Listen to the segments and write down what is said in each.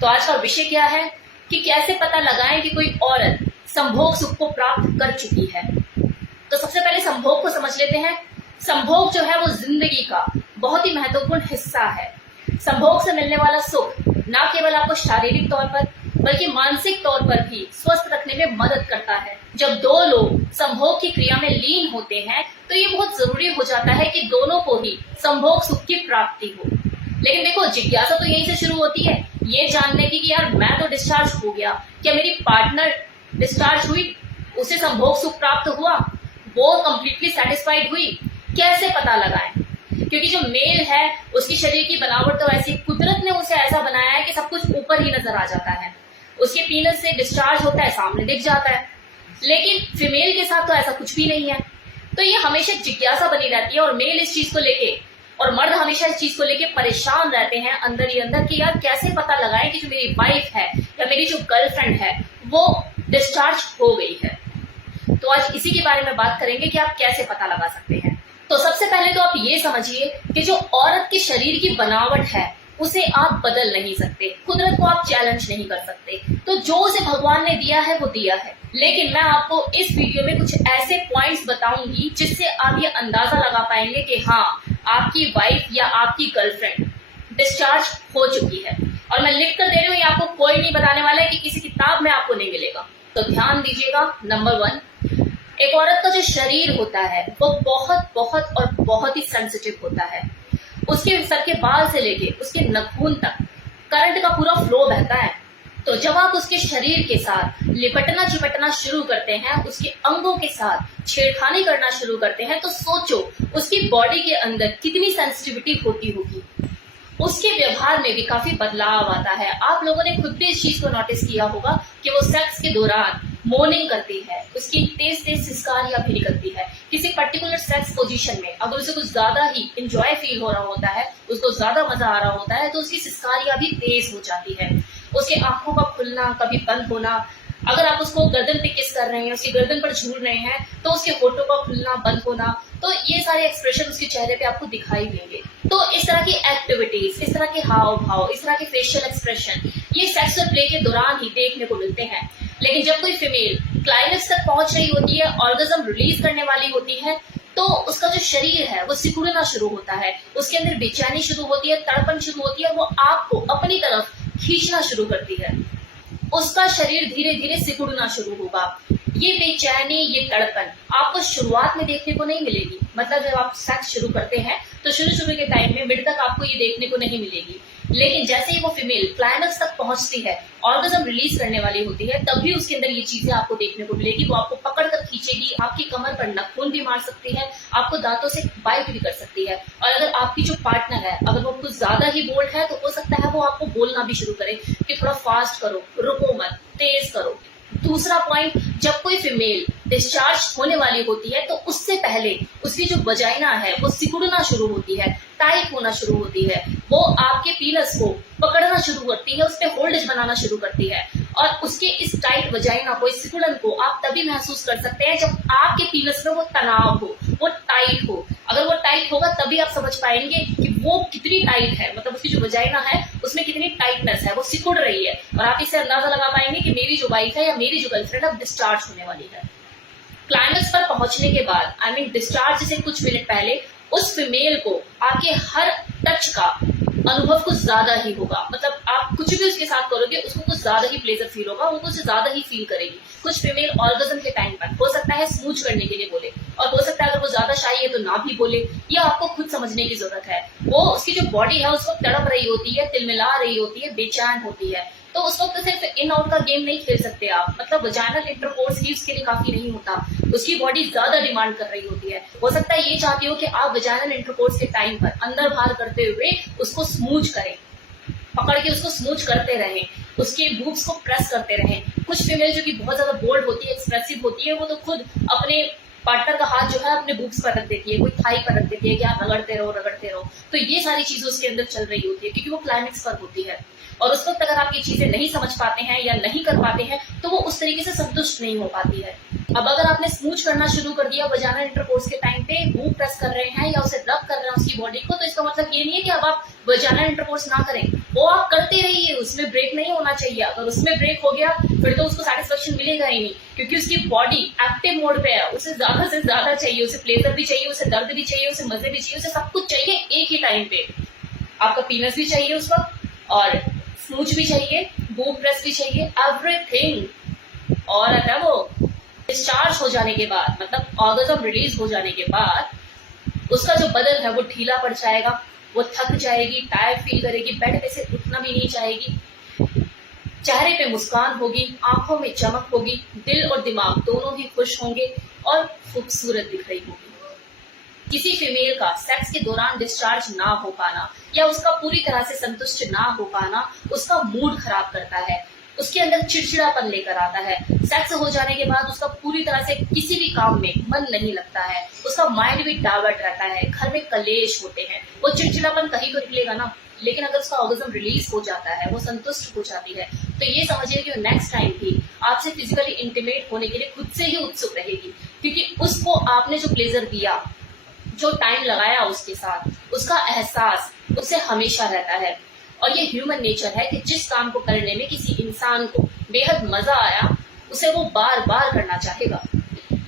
तो आज का विषय क्या है कि कैसे पता लगाएं कि कोई औरत संभोग सुख को प्राप्त कर चुकी है। तो सबसे पहले संभोग को समझ लेते हैं। संभोग जो है वो जिंदगी का बहुत ही महत्वपूर्ण हिस्सा है। संभोग से मिलने वाला सुख न केवल आपको शारीरिक तौर पर बल्कि मानसिक तौर पर भी स्वस्थ रखने में मदद करता है। जब दो लोग संभोग की क्रिया में लीन होते हैं तो ये बहुत जरूरी हो जाता है कि दोनों को ही संभोग सुख की प्राप्ति हो। लेकिन देखो, जिज्ञासा तो यहीं से शुरू होती है, ये जानने की कि यार मैं तो डिस्चार्ज हो गया, क्या मेरी पार्टनर डिस्चार्ज हुई, उसे संभोग सुख प्राप्त हुआ, वो कंप्लीटली सेटिस्फाइड हुई, कैसे पता लगाएं? क्योंकि जो मेल है उसकी शरीर की बनावट तो ऐसी, कुदरत ने उसे ऐसा बनाया है कि सब कुछ ऊपर ही नजर आ जाता है। उसके पीनस से डिस्चार्ज होता है, सामने दिख जाता है। लेकिन फीमेल के साथ तो ऐसा कुछ भी नहीं है। तो ये हमेशा जिज्ञासा बनी रहती है और मेल इस चीज को लेके और मर्द हमेशा इस चीज को लेके परेशान रहते हैं अंदर ही अंदर कि यार कैसे पता लगाएं कि जो मेरी वाइफ है या मेरी जो गर्लफ्रेंड है वो डिस्चार्ज हो गई है। तो आज इसी के बारे में बात करेंगे कि आप कैसे पता लगा सकते हैं। तो सबसे पहले तो आप ये समझिए कि जो औरत के शरीर की बनावट है उसे आप बदल नहीं सकते, कुदरत को आप चैलेंज नहीं कर सकते। तो जो उसे भगवान ने दिया है वो दिया है। लेकिन मैं आपको इस वीडियो में कुछ ऐसे पॉइंट्स बताऊंगी जिससे आप ये अंदाजा लगा पाएंगे कि हाँ, आपकी वाइफ या आपकी गर्लफ्रेंड डिस्चार्ज हो चुकी है। और मैं लिख कर दे रही हूँ, ये आपको कोई नहीं बताने वाला है कि किसी किताब में आपको नहीं मिलेगा। तो ध्यान दीजिएगा। नंबर 1, एक औरत का जो शरीर होता है वो बहुत बहुत और बहुत ही सेंसिटिव होता है। उसके सर के बाल से लेके उसके नाखून तक करंट का पूरा फ्लो बहता है। तो जब आप उसके शरीर के साथ लिपटना चिपटना शुरू करते हैं, उसके अंगों के साथ छेड़खानी करना शुरू करते हैं, तो सोचो उसकी बॉडी के अंदर कितनी सेंसिटिविटी होती होगी। उसके व्यवहार में भी काफी बदलाव आता है। आप लोगों ने खुद भी इस चीज को नोटिस किया होगा कि वो सेक्स के दौरान मोर्निंग करती है, उसकी तेज तेज सिसकारियां भी निकलती है। किसी पर्टिकुलर सेक्स पोजीशन में अगर उसे कुछ ज्यादा ही इंजॉय फील हो रहा होता है, उसको ज्यादा मजा आ रहा होता है, तो उसकी सिसकारियां भी तेज हो जाती है। उसके आंखों का खुलना, कभी बंद होना, अगर आप उसको गर्दन पे किस कर रहे हैं, उसकी गर्दन पर झूल रहे हैं, तो उसके होठों का खुलना बंद होना, तो ये सारे एक्सप्रेशन उसके चेहरे पे आपको दिखाई देंगे। तो इस तरह की एक्टिविटीज, इस तरह के हाव भाव, इस तरह के फेशियल एक्सप्रेशन ये सेक्सुअल प्ले के दौरान ही देखने को मिलते हैं। लेकिन जब कोई फीमेल क्लाइमेक्स तक पहुंच रही होती है, ऑर्गेज्म रिलीज करने वाली होती है, तो उसका जो शरीर है वो सिकुड़ना शुरू होता है, उसके अंदर बेचैनी शुरू होती है, तड़पन शुरू होती है, वो आपको अपनी तरफ खींचना शुरू करती है। उसका शरीर धीरे धीरे सिकुड़ना शुरू होगा। ये बेचैनी, ये तड़पन आपको शुरुआत में देखने को नहीं मिलेगी। मतलब जब आप सेक्स शुरू करते हैं तो शुरू के टाइम में मिड तक आपको ये देखने को नहीं मिलेगी। लेकिन जैसे ही वो फीमेल क्लाइमेक्स तक पहुंचती है, ऑर्गेज्म रिलीज करने वाली होती है, तभी उसके अंदर ये चीजें आपको देखने को मिलेगी। वो आपको पकड़ कर खींचेगी, आपकी कमर पर नाखून भी मार सकती है, आपको दांतों से बाइट भी कर सकती है। और अगर आपकी जो पार्टनर है अगर वो कुछ ज्यादा ही बोल्ड है तो हो सकता है वो आपको बोलना भी शुरू करे कि थोड़ा फास्ट करो, रुको मत, तेज करो। दूसरा पॉइंट, जब कोई फीमेल डिस्चार्ज होने वाली होती है तो उससे पहले उसकी जो वजाइना है वो सिकुड़ना शुरू होती है, टाइट होना शुरू होती है। वो आपके पीनस को पकड़ना शुरू करती है, उस पर होल्डेज बनाना शुरू करती है। और उसके इस टाइट वजाइना को, इस सिकुड़न को आप तभी महसूस कर सकते हैं जब आपके पीनस में वो तनाव हो, वो टाइट हो। अगर वो टाइट होगा तभी आप समझ पाएंगे कि वो कितनी टाइट है, मतलब उसकी जो वजाइना है उसमें कितनी टाइटनेस है, वो सिकुड़ रही है। और आप इससे अंदाजा लगा पाएंगे कि मेरी जो वाइफ है या मेरी जो गर्लफ्रेंड अब डिस्चार्ज होने वाली है। क्लाइमेक्स पर पहुंचने के बाद, आई मीन डिस्चार्ज से कुछ मिनट पहले, उस फीमेल को आपके हर टच का अनुभव कुछ ज्यादा ही होगा। मतलब आप कुछ भी उसके साथ करोगे उसको कुछ ज्यादा ही प्लेजर फील होगा, वो कुछ ज्यादा ही फील करेगी। कुछ फीमेल ऑर्गेज्म के टाइम पर हो सकता है स्मूच करने के लिए बोले, और हो सकता है अगर वो ज्यादा शाई है तो ना भी बोले। ये आपको खुद समझने की जरूरत है। वो उसकी जो बॉडी है उस वक्त तड़प रही होती है, तिलमिला रही होती है, बेचैन होती है। तो उस वक्त सिर्फ इन आउट का गेम नहीं खेल सकते आप। मतलब वजाइनल इंटरकोर्स ही उसके लिए काफी नहीं होता, उसकी बॉडी ज्यादा डिमांड कर रही होती है। हो सकता है ये चाहती हो कि आप वजाइनल इंटरकोर्स के टाइम पर अंदर बाहर करते हुए उसको स्मूच करें, पकड़ के उसको स्मूच करते रहें, उसके बूब्स को प्रेस करते रहें। कुछ फीमेल जो कि बहुत ज्यादा बोल्ड होती है, एक्सप्रेसिव होती है, वो तो खुद अपने पार्टनर का हाथ जो है अपने बूब्स पर रख देती है, कोई थाई पर रख देती है कि आप रगड़ते रहो। तो ये सारी चीजें उसके अंदर चल रही होती है क्योंकि वो क्लाइमेक्स पर होती है। और उस वक्त अगर आप ये चीजें नहीं समझ पाते हैं या नहीं कर पाते हैं तो वो उस तरीके से संतुष्ट नहीं हो पाती है। अब अगर आपने स्मूच करना शुरू कर दिया वजाइनल इंटरकोर्स के टाइम पे, बूब प्रेस कर रहे हैं या उसे रब कर रहे हैं उसकी बॉडी को, तो इसका मतलब ये नहीं है कि अब आप वजाइनल इंटरकोर्स ना करें, वो आप करते रहिए, उसमें ब्रेक नहीं होना चाहिए। अगर उसमें ब्रेक हो गया फिर तो उसको सेटिस्फेक्शन मिलेगा ही नहीं, क्योंकि उसकी बॉडी एक्टिव मोड पे है, उसे ज्यादा से ज्यादा चाहिए, उसे प्लेजर भी चाहिए, उसे दर्द भी चाहिए, उसे मजे भी चाहिए, उसे सब कुछ चाहिए एक ही टाइम पे। आपका पीनस भी चाहिए उस वक्त, और स्मूच भी चाहिए, बूब प्रेस भी चाहिए, एवरीथिंग। और है वो डिस्चार्ज हो जाने के बाद, मतलब ऑर्गेज्म रिलीज हो जाने के बाद उसका जो बदन है वो ढीला पड़ जाएगा, वो थक जाएगी, टायर्ड फील करेगी, बेड पे से उठना भी नहीं चाहेगी, चेहरे पे मुस्कान होगी, आंखों में चमक होगी, दिल और दिमाग दोनों ही खुश होंगे और खूबसूरत दिख रही होगी। किसी फीमेल का सेक्स के दौरान डिस्चार्ज ना हो पाना या उसका पूरी तरह से संतुष्ट ना हो पाना उसका मूड खराब करता है, उसके अंदर चिड़चिड़ापन लेकर आता है। सेक्स हो जाने के बाद उसका पूरी तरह से किसी भी काम में मन नहीं लगता है, उसका माइंड भी डाइवर्ट रहता है, घर में कलेश होते हैं, वो चिड़चिड़ापन कहीं तो निकलेगा ना। लेकिन अगर उसका ऑर्गेज्म रिलीज हो जाता है, वो संतुष्ट हो जाती है, तो ये समझिए कि नेक्स्ट टाइम भी आपसे फिजिकली इंटीमेट होने के लिए खुद से ही उत्सुक रहेगी, क्योंकि उसको आपने जो प्लेजर दिया, जो टाइम लगाया उसके साथ, उसका एहसास उससे हमेशा रहता है। और ये ह्यूमन नेचर है कि जिस काम को करने में किसी इंसान को बेहद मजा आया उसे वो बार बार करना चाहेगा।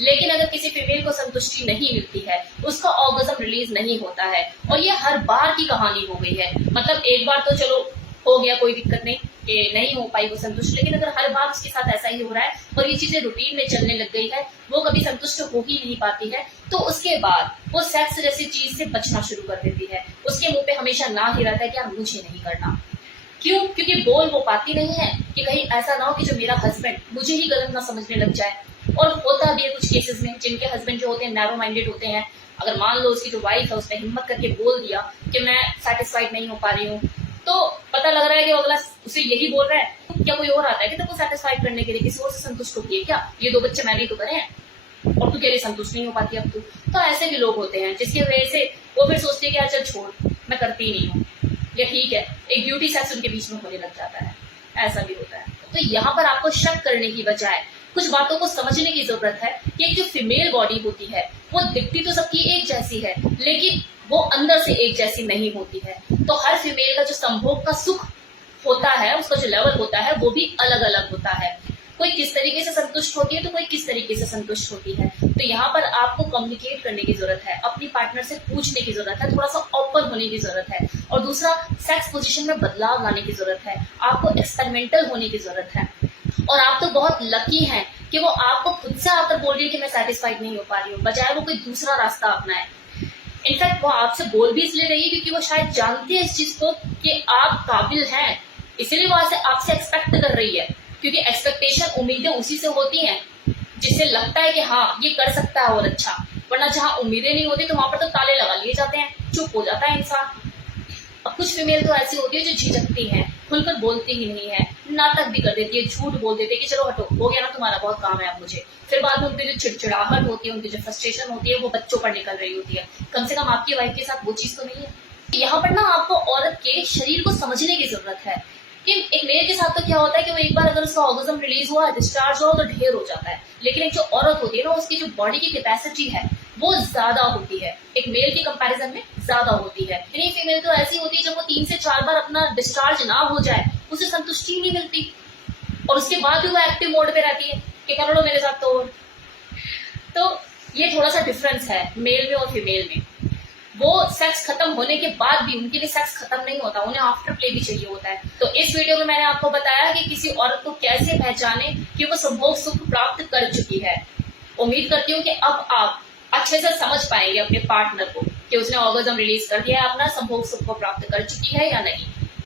लेकिन अगर किसी फीमेल को संतुष्टि नहीं मिलती है, उसका ऑर्गेज्म रिलीज नहीं होता है, और ये हर बार की कहानी हो गई है, मतलब एक बार तो चलो हो गया, कोई दिक्कत नहीं कि नहीं हो पाई वो संतुष्ट, लेकिन अगर हर बार उसके साथ ऐसा ही हो रहा है और ये चीजें रूटीन में चलने लग गई है, वो कभी संतुष्ट हो ही नहीं पाती है, तो उसके बाद वो सेक्स जैसी चीज से बचना शुरू कर देती है। उसके मुंह पे हमेशा ना ही रहता है कि यार मुझे नहीं करना। क्यों? क्योंकि बोल वो पाती नहीं है कि कहीं ऐसा ना हो कि जो मेरा हस्बैंड मुझे ही गलत ना समझने लग जाए। और होता भी है कुछ केसेस में, जिनके हस्बैंड जो होते हैं नैरो माइंडेड होते हैं, अगर मान लो उसकी जो वाइफ है उसने हिम्मत करके बोल दिया कि मैं सेटिस्फाइड नहीं हो पा रही हूँ, तो पता लग रहा है कि अगला उसे यही बोल रहा है, क्या कोई और आता है कि तेरे को सेटिस्फाइड करने के लिए, किसी और से संतुष्ट होती है क्या? ये 2 बच्चे मैंने तो करे हैं और तू कह रही संतुष्ट नहीं हो पाती अब तू। तो ऐसे भी लोग होते हैं जिसकी वजह से वो फिर सोचते हैं कि यार चल छोड़, मैं करती नहीं हूँ, या ठीक है, एक ड्यूटी सेक्स उनके बीच में होने लग जाता है, ऐसा भी होता है। तो यहाँ पर आपको शक करने की बजाय कुछ बातों को समझने की जरूरत है कि एक जो फीमेल बॉडी होती है वो दिखती तो सबकी एक जैसी है, लेकिन वो अंदर से एक जैसी नहीं होती है। तो हर फीमेल का जो संभोग का सुख होता है, उसका जो लेवल होता है वो भी अलग अलग होता है। कोई किस तरीके से संतुष्ट होती है तो कोई किस तरीके से संतुष्ट होती है। तो यहाँ पर आपको कम्युनिकेट करने की जरूरत है, अपनी पार्टनर से पूछने की जरूरत है, थोड़ा सा ओपन होने की जरूरत है। और दूसरा, सेक्स पोजीशन में बदलाव लाने की जरूरत है, आपको एक्सपेरिमेंटल होने की जरूरत है। और आप तो बहुत लकी हैं कि वो आपको खुद से आकर बोल रही है कि मैं सेटिस्फाइड नहीं हो पा रही हूँ, बजाय वो कोई दूसरा रास्ता अपनाए। इनफैक्ट वो आपसे बोल भी इसलिए रही है क्योंकि वो शायद जानती है इस चीज को कि आप काबिल हैं, इसीलिए वो आपसे एक्सपेक्ट कर रही है, क्योंकि एक्सपेक्टेशन, उम्मीदें उसी से होती हैं जिससे लगता है कि हाँ ये कर सकता है और अच्छा। वरना जहाँ उम्मीदें नहीं होती तो वहां पर तो ताले लगा लिए जाते हैं, चुप हो जाता है इंसान। अब कुछ फीमेल तो ऐसी होती है जो झिझकती हैं, खुलकर बोलती ही नहीं है, नाटक भी कर देती है, झूठ बोल देती है कि चलो हटो, हो गया ना तुम्हारा, बहुत काम है अब मुझे। फिर बाद में उनकी जो चिड़चिड़ाहट होती है, उनकी जो फ्रस्ट्रेशन होती है, वो बच्चों पर निकल रही होती है। कम से कम आपकी वाइफ के साथ वो चीज तो नहीं है। यहाँ पर ना आपको औरत के शरीर को समझने की जरूरत है कि एक मेल के साथ तो क्या होता है कि वो एक बार अगर उसका ऑर्गेज्म रिलीज हुआ, डिस्चार्ज हुआ तो ढेर हो जाता है, लेकिन एक जो औरत होती है ना, उसकी जो बॉडी की कैपेसिटी है वो ज्यादा होती है, एक मेल की कंपैरिजन में ज्यादा होती है। इतनी फीमेल तो ऐसी होती है जब वो 3 से 4 बार अपना डिस्चार्ज ना हो जाए उसे संतुष्टि नहीं मिलती, और उसके बाद भी वो एक्टिव मोड पे रहती है कि कर लो मेरे साथ। तो ये थोड़ा सा डिफरेंस है मेल में और फीमेल में। वो सेक्स खत्म होने के बाद भी उनके लिए सेक्स खत्म नहीं होता, उन्हें आफ्टर प्ले भी चाहिए होता है। तो इस वीडियो में मैंने आपको बताया कि किसी औरत को कैसे पहचाने कि वो संभोग सुख प्राप्त कर चुकी है। उम्मीद करती हूँ कि अब आप अच्छे से समझ पाएंगे अपने पार्टनर को कि उसने ऑर्गेज्म रिलीज कर दिया है, अपना संभोग सुख को प्राप्त कर चुकी है या नहीं।